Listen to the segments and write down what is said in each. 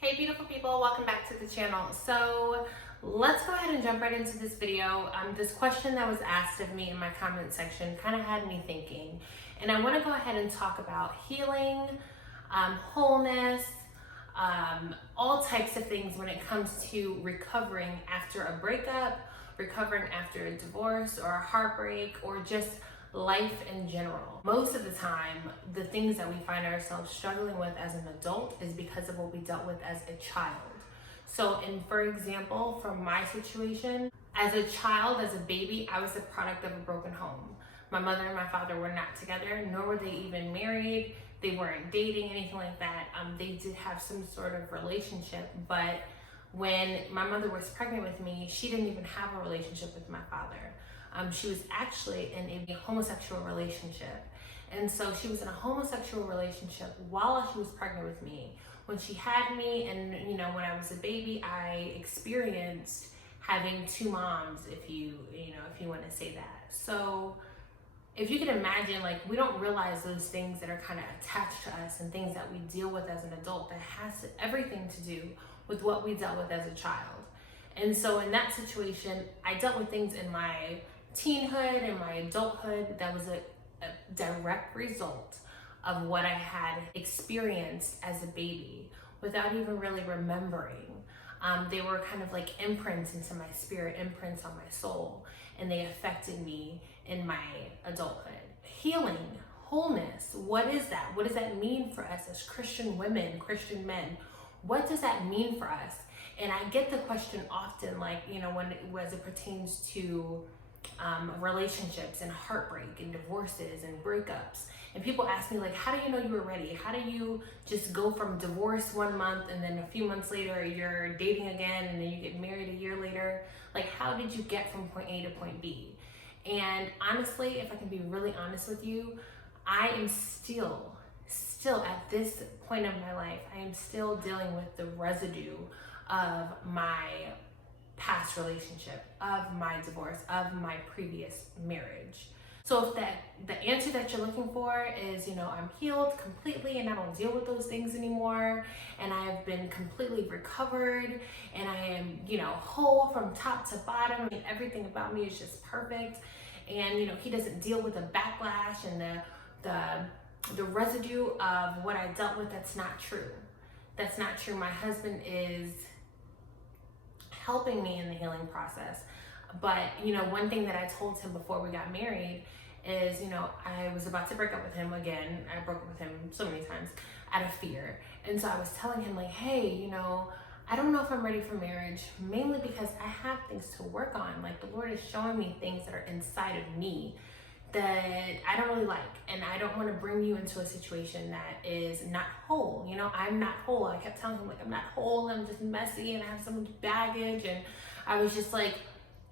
Hey beautiful people, welcome back to the channel. So let's go ahead and jump right into this video. This question that was asked of me in my comment section kind of had me thinking, and I want to go ahead and talk about healing, wholeness, all types of things when it comes to recovering after a breakup, recovering after a divorce or a heartbreak, or just life in general. Most of the time, the things that we find ourselves struggling with as an adult is because of what we dealt with as a child. So, for example, from my situation, as a child, as a baby, I was a product of a broken home. My mother and my father were not together, nor were they even married. They weren't dating, anything like that. They did have some sort of relationship, but when my mother was pregnant with me, she didn't even have a relationship with my father. She was actually in a homosexual relationship. And so she was in a homosexual relationship while she was pregnant with me. When she had me, and when I was a baby, I experienced having two moms, if you want to say that. So if you can imagine, we don't realize those things that are kind of attached to us and things that we deal with as an adult that has everything to do with what we dealt with as a child. And so in that situation, I dealt with things in my teenhood and my adulthood that was a direct result of what I had experienced as a baby without even really remembering. They were kind of like imprints into my spirit, imprints on my soul, and they affected me in my adulthood. Healing, wholeness, what is that? What does that mean for us as Christian women, Christian men? What does that mean for us? And I get the question often, as it pertains to relationships and heartbreak and divorces and breakups. And people ask me, how do you know you were ready? How do you just go from divorce 1 month and then a few months later you're dating again and then you get married a year later? How did you get from point A to point B? And honestly, if I can be really honest with you, I am still at this point of my life, I am still dealing with the residue of my past relationship, of my divorce, of my previous marriage. So if the answer that you're looking for is, I'm healed completely and I don't deal with those things anymore, and I have been completely recovered, and I am, whole from top to bottom, and everything about me is just perfect, and he doesn't deal with the backlash and the residue of what I dealt with, that's not true. That's not true. My husband is helping me in the healing process. But, one thing that I told him before we got married is, I was about to break up with him again. I broke up with him so many times out of fear. And so I was telling him hey, I don't know if I'm ready for marriage, mainly because I have things to work on. The Lord is showing me things that are inside of me that I don't really like, and I don't want to bring you into a situation that is not whole. I'm not whole. I kept telling him I'm not whole, I'm just messy and I have so much baggage, and I was just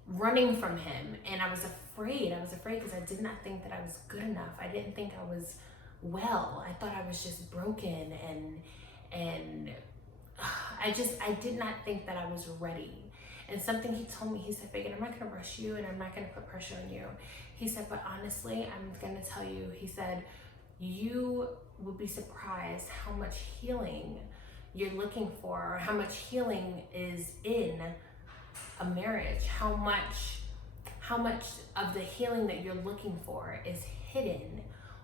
running from him, and I was afraid because I did not think that I was good enough. I didn't think I was well. I thought I was just broken, and I did not think that I was ready. And something he told me, he said, Fagan, I'm not gonna rush you and I'm not gonna put pressure on you. He said, but honestly, I'm gonna tell you, he said, you would be surprised how much healing you're looking for, or how much healing is in a marriage, how much of the healing that you're looking for is hidden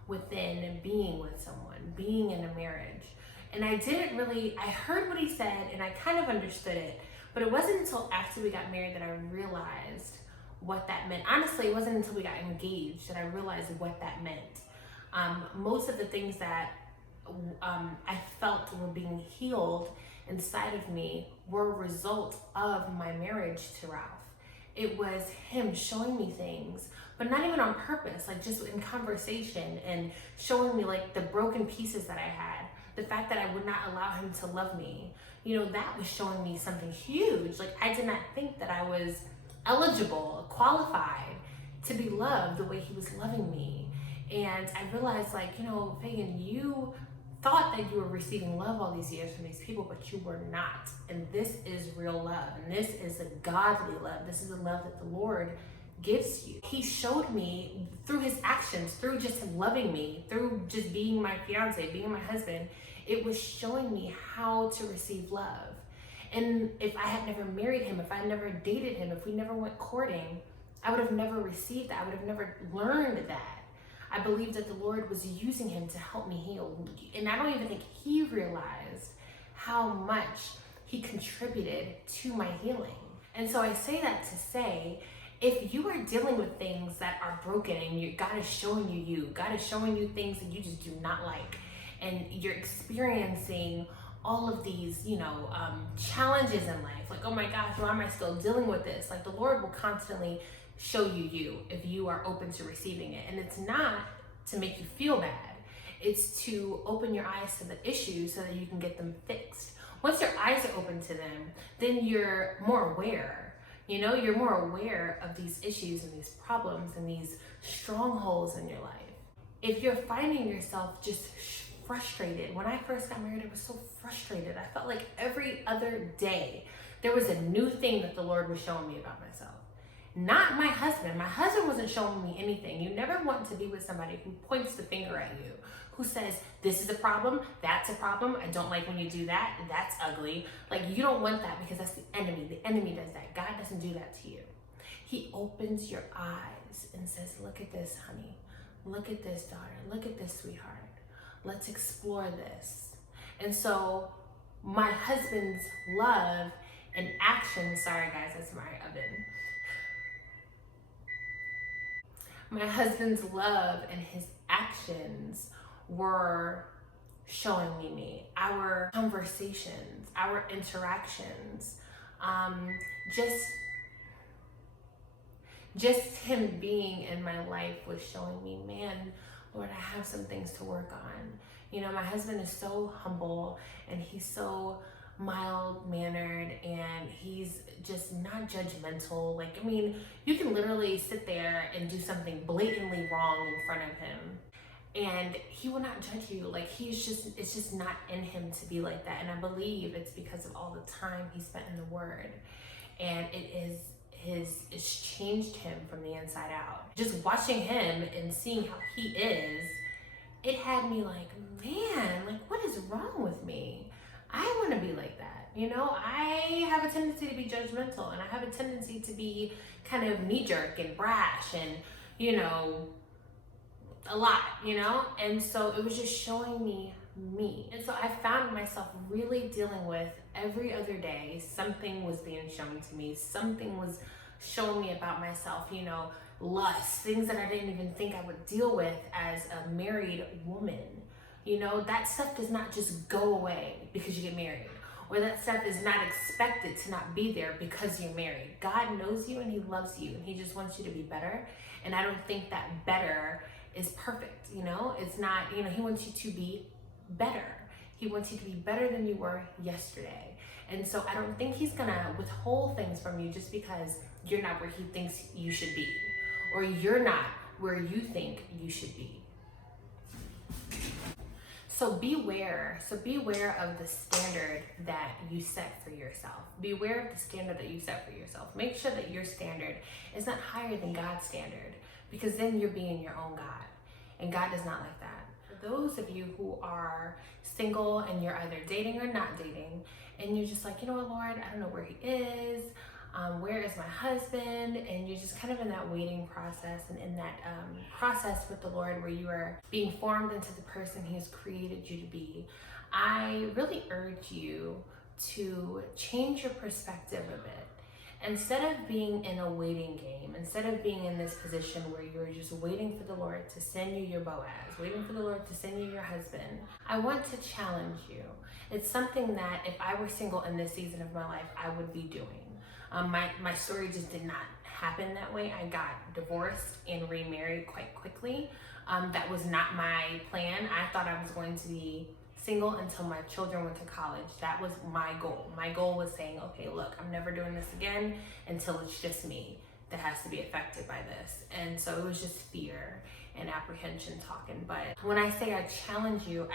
within being with someone, being in a marriage. And I heard what he said and I kind of understood it, but it wasn't until after we got married that I realized what that meant. Honestly, it wasn't until we got engaged that I realized what that meant. Most of the things that I felt were being healed inside of me were a result of my marriage to Ralph. It was him showing me things, but not even on purpose, just in conversation, and showing me the broken pieces that I had. The fact that I would not allow him to love me, that was showing me something huge. I did not think that I was eligible, qualified to be loved the way he was loving me. And I realized Fagan, you thought that you were receiving love all these years from these people, but you were not. And this is real love. And this is a godly love. This is a love that the Lord gives you. He showed me through his actions, through just him loving me, through just being my fiance, being my husband, It was showing me how to receive love. And if I had never married him, if I had never dated him, if we never went courting, I would have never received that. I would have never learned that. I believe that the Lord was using him to help me heal. And I don't even think he realized how much he contributed to my healing. And so I say that to say, if you are dealing with things that are broken and God is showing you, God is showing you things that you just do not like, and you're experiencing all of these, challenges in life, like, oh my gosh, why am I still dealing with this? Like, the Lord will constantly show you if you are open to receiving it. And it's not to make you feel bad. It's to open your eyes to the issues so that you can get them fixed. Once your eyes are open to them, then you're more aware. You're more aware of these issues and these problems and these strongholds in your life. If you're finding yourself just frustrated, when I first got married, I was so frustrated. I felt like every other day there was a new thing that the Lord was showing me about myself. Not my husband. My husband wasn't showing me anything. You never want to be with somebody who points the finger at you, who says, this is a problem, that's a problem, I don't like when you do that, that's ugly. Like, you don't want that, because that's the enemy. The enemy does that. God doesn't do that to you. He opens your eyes and says, look at this, honey. Look at this, daughter. Look at this, sweetheart. Let's explore this. And so my husband's love and action, sorry guys, that's my oven. My husband's love and his actions were showing me. Our conversations, our interactions, just him being in my life was showing me, man, Lord, I have some things to work on. My husband is so humble and he's so mild-mannered, and he's just not judgmental. You can literally sit there and do something blatantly wrong in front of him and he will not judge you. It's just not in him to be like that. And I believe it's because of all the time he spent in the Word, and it's changed him from the inside out. Just watching him and seeing how he is, it had me like, man, what is wrong with me? I want to be like that. I have a tendency to be judgmental, and I have a tendency to be kind of knee-jerk and brash and, a lot, and so it was just showing me. And so I found myself really dealing with every other day, something was being shown to me, something was showing me about myself, lust, things that I didn't even think I would deal with as a married woman. That stuff does not just go away because you get married, or that stuff is not expected to not be there because you're married. God knows you and he loves you, and he just wants you to be better. And I don't think that better is perfect. It's not, he wants you to be better. He wants you to be better than you were yesterday. And so I don't think he's gonna withhold things from you just because you're not where he thinks you should be, or you're not where you think you should be. So beware of the standard that you set for yourself. Beware of the standard that you set for yourself. Make sure that your standard is not higher than God's standard, because then you're being your own God, and God does not like that. For those of you who are single and you're either dating or not dating, and you're just like, you know what, Lord, I don't know where he is, where is my husband? And you're just kind of in that waiting process, and in that process with the Lord where you are being formed into the person he has created you to be. I really urge you to change your perspective a bit. Instead of being in a waiting game, instead of being in this position where you're just waiting for the Lord to send you your Boaz, waiting for the Lord to send you your husband, I want to challenge you. It's something that if I were single in this season of my life, I would be doing. My story just did not happen that way. I got divorced and remarried quite quickly. That was not my plan. I thought I was going to be single until my children went to college. That was my goal. My goal was saying, okay, look, I'm never doing this again until it's just me that has to be affected by this. And so it was just fear and apprehension talking. But when I say I challenge you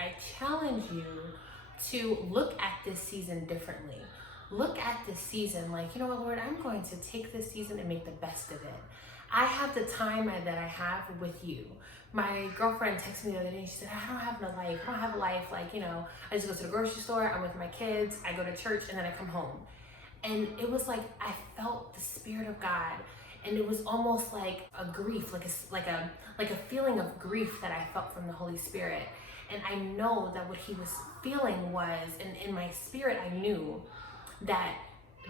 to look at this season differently. look at this season like, you know what, Lord, I'm going to take this season and make the best of it. I have the time that I have with you. My girlfriend texted me the other day and she said, I don't have no life. I don't have a life. Like, you know, I just go to the grocery store, I'm with my kids, I go to church, and then I come home. And it was like, I felt the Spirit of God. And it was almost like a grief, like a feeling of grief that I felt from the Holy Spirit. And I know that what he was feeling was, and in my spirit, I knew that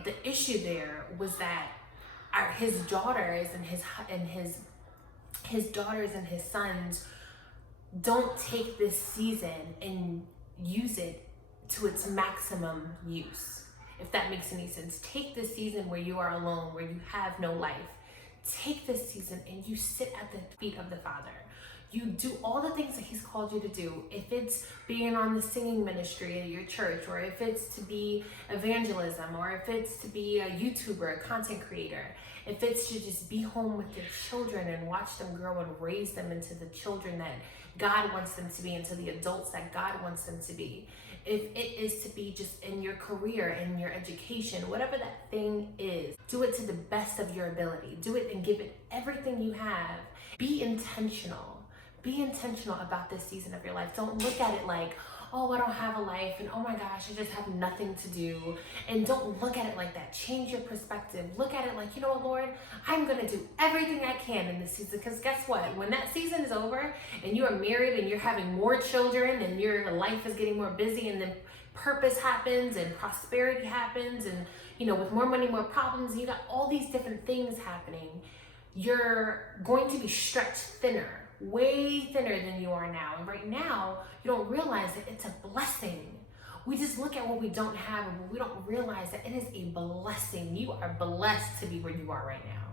the issue there was that his daughters and his daughters and his sons don't take this season and use it to its maximum use. If that makes any sense. Take this season where you are alone, where you have no life. Take this season and you sit at the feet of the Father. You do all the things that he's called you to do. If it's being on the singing ministry at your church, or if it's to be evangelism, or if it's to be a YouTuber, a content creator, if it's to just be home with your children and watch them grow and raise them into the children that God wants them to be, into the adults that God wants them to be. If it is to be just in your career, in your education, whatever that thing is, do it to the best of your ability. Do it and give it everything you have. Be intentional. Be intentional about this season of your life. Don't look at it like, oh, I don't have a life, and oh my gosh, I just have nothing to do. And don't look at it like that. Change your perspective. Look at it like, you know what, Lord, I'm going to do everything I can in this season. Because guess what? When that season is over and you are married and you're having more children and your life is getting more busy, and then purpose happens and prosperity happens, and, you know, with more money, more problems, and you got all these different things happening, you're going to be stretched thinner. Way thinner than you are now. And right now, you don't realize that it's a blessing. We just look at what we don't have, and we don't realize that it is a blessing. You are blessed to be where you are right now.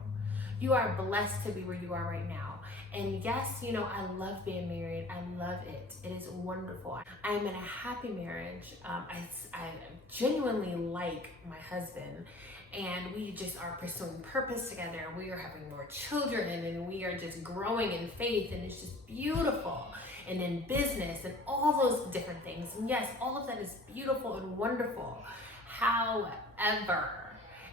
You are blessed to be where you are right now. And yes, you know, I love being married. I love it. It is wonderful. I am in a happy marriage. I genuinely like my husband. And we just are pursuing purpose together. We are having more children, and we are just growing in faith, and it's just beautiful. And in business and all those different things. And yes, all of that is beautiful and wonderful. However,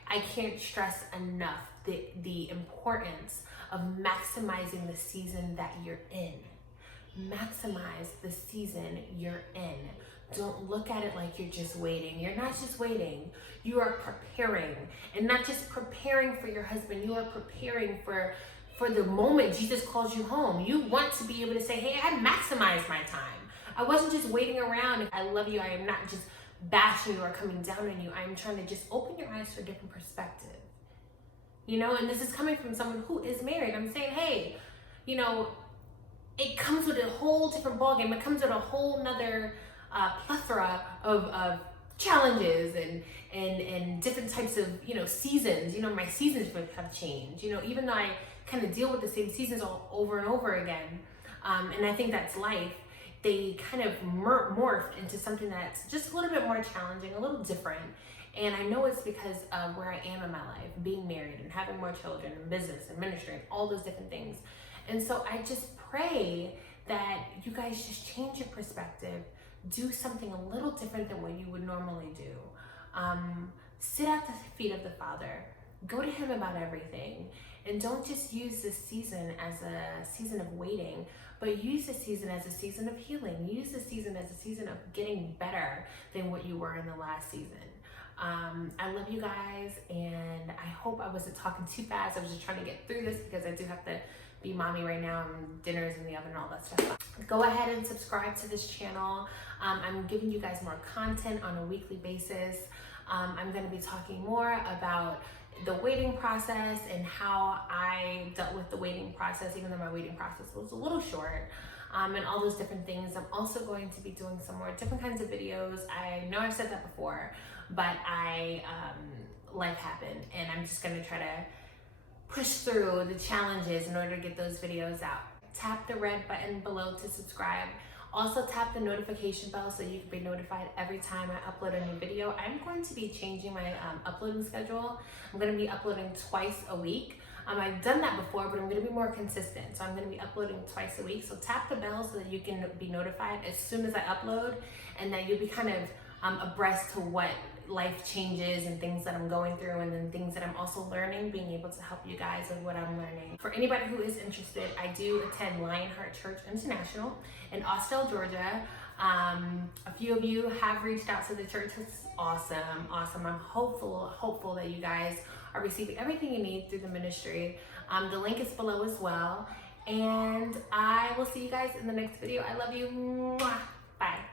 I can't stress enough the importance of maximizing the season that you're in. Maximize the season you're in. Don't look at it like you're just waiting. You're not just waiting. You are preparing. And not just preparing for your husband. You are preparing for the moment Jesus calls you home. You want to be able to say, hey, I maximized my time. I wasn't just waiting around. I love you. I am not just bashing you or coming down on you. I am trying to just open your eyes to a different perspective. You know, and this is coming from someone who is married. I'm saying, hey, you know, it comes with a whole different ballgame. It comes with a whole nother plethora of challenges and different types of, you know, seasons. You know, my seasons have changed. You know, even though I kind of deal with the same seasons all over and over again, and I think that's life, they kind of morph into something that's just a little bit more challenging, a little different. And I know it's because of where I am in my life, being married and having more children and business and ministry and all those different things. And so I just pray that you guys just change your perspective, do something a little different than what you would normally do. Sit at the feet of the Father, go to him about everything, and don't just use this season as a season of waiting, but use this season as a season of healing. Use this season as a season of getting better than what you were in the last season. I love you guys, and I hope I wasn't talking too fast. I was just trying to get through this because I do have to be mommy right now, and dinner's in the oven and all that stuff. Go ahead and subscribe to this channel. I'm giving you guys more content on a weekly basis. I'm going to be talking more about the waiting process and how I dealt with the waiting process, even though my waiting process was a little short, and all those different things. I'm also going to be doing some more different kinds of videos. I know I've said that before, but life happened, and I'm just going to try to push through the challenges in order to get those videos out. Tap the red button below to subscribe. Also tap the notification bell so you can be notified every time I upload a new video. I'm going to be changing my uploading schedule. I'm going to be uploading twice a week. I've done that before, but I'm going to be more consistent. So I'm going to be uploading twice a week. So tap the bell so that you can be notified as soon as I upload, and that you'll be kind of abreast to what life changes and things that I'm going through, and then things that I'm also learning, being able to help you guys with what I'm learning. For anybody who is interested, I do attend Lionheart Church International in Austell, Georgia. A few of you have reached out to the church. It's awesome. I'm hopeful that you guys are receiving everything you need through the ministry. The link is below as well. And I will see you guys in the next video. I love you. Mwah. Bye.